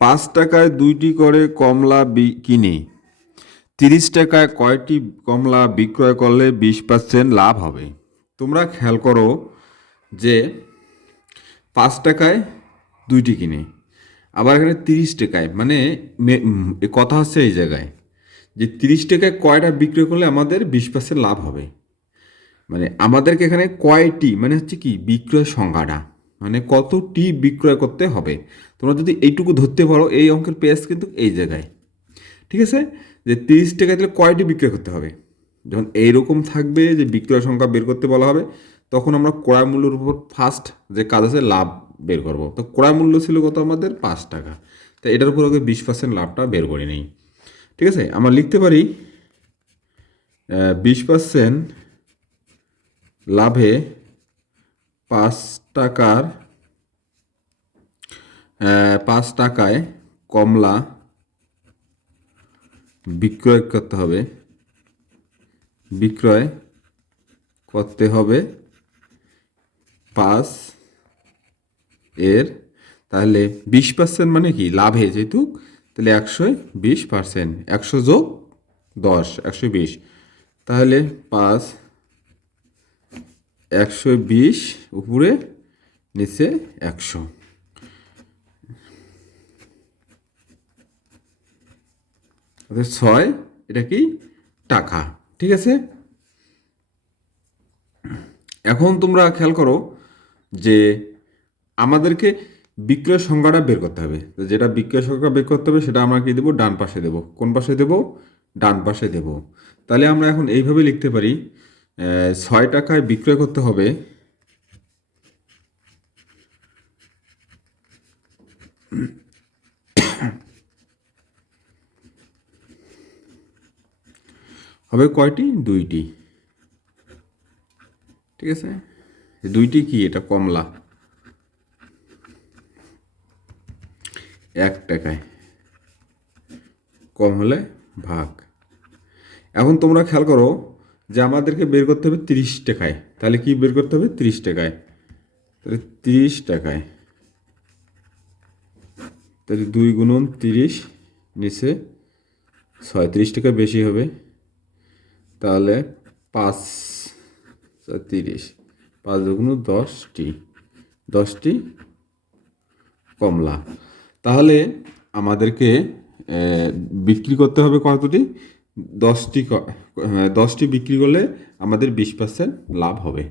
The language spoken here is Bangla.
5 টাকায় 2টি করে কমলা কিনে 30 টাকায় কয়টি কমলা বিক্রয় করলে 20% লাভ হবে? তোমরা খেয়াল করো যে 5 টাকায় 2টি কিনে, আবার এখানে 30 টাকায়, মানে কথা হচ্ছে এই জায়গায় যে 30 টাকায় কয়টা বিক্রয় করলে আমাদের 20% লাভ হবে। মানে আমাদেরকে এখানে কয়টি মানে হচ্ছে কি বিক্রয় সংখ্যাটা, মানে কতটি বিক্রয় করতে হবে। তোমরা যদি এইটুকু ধরতে পারো, এই অঙ্কের পেজ কিন্তু এই জায়গায়, ঠিক আছে, যে 30 টাকা দিলে কয়টি বিক্রয় করতে হবে। যখন এইরকম থাকবে যে বিক্রয় সংখ্যা বের করতে বলা হবে, তখন আমরা ক্রয় মূল্যের উপর ফার্স্ট যে কাজ আছে লাভ বের করব। তো ক্রয় মূল্য ছিল কত আমাদের 5 টাকা, তো এটার উপর আগে 20% লাভটা বের করে নেই। ঠিক আছে, আমরা লিখতে পারি 20% লাভে 5 টাকার 5 টাকায় কমলা বিক্রয় করতে হবে, বিক্রয় করতে হবে 5 এর, তাহলে 20% মানে কি লাভে, যেহেতু তাহলে 120%, 100 যোগ 10 120, তাহলে 5 120 উপরে নিচে 100, অর্থাৎ 6 এটা কি টাকা। ঠিক আছে, এখন তোমরা খেয়াল করো যে আমাদেরকে বিক্রয় সংখ্যাটা বের করতে হবে। তো যেটা বিক্রয় সংখ্যা বের করতে হবে সেটা আমরা কি দেবো, ডান পাশে দেবো। কোন পাশে দেবো, ডান পাশে দেব। তাহলে আমরা এখন এইভাবে লিখতে পারি 6 টাকায় বিক্রয় করতে হবে হবে কয়টি, 2টি। ঠিক আছে, 2টি কি, এটা কমলা 1 টাকায়, কম হলে ভাগ। এখন তোমরা খেয়াল করো যে আমাদেরকে বের করতে হবে 30 টাকায়, তাহলে কি বের করতে হবে 30 টাকায়, তাহলে 30 টাকায়, তাহলে 2 গুণন 30 নিচে 6, 30 টাকা বেশি হবে, তাহলে 5 30, 5 দুগুণ 10টি, 10টি কমলা। তাহলে আমাদেরকে বিক্রি করতে হবে কতটি, 10টি, 10টি বিক্রি করলে আমাদের 20% লাভ হবে।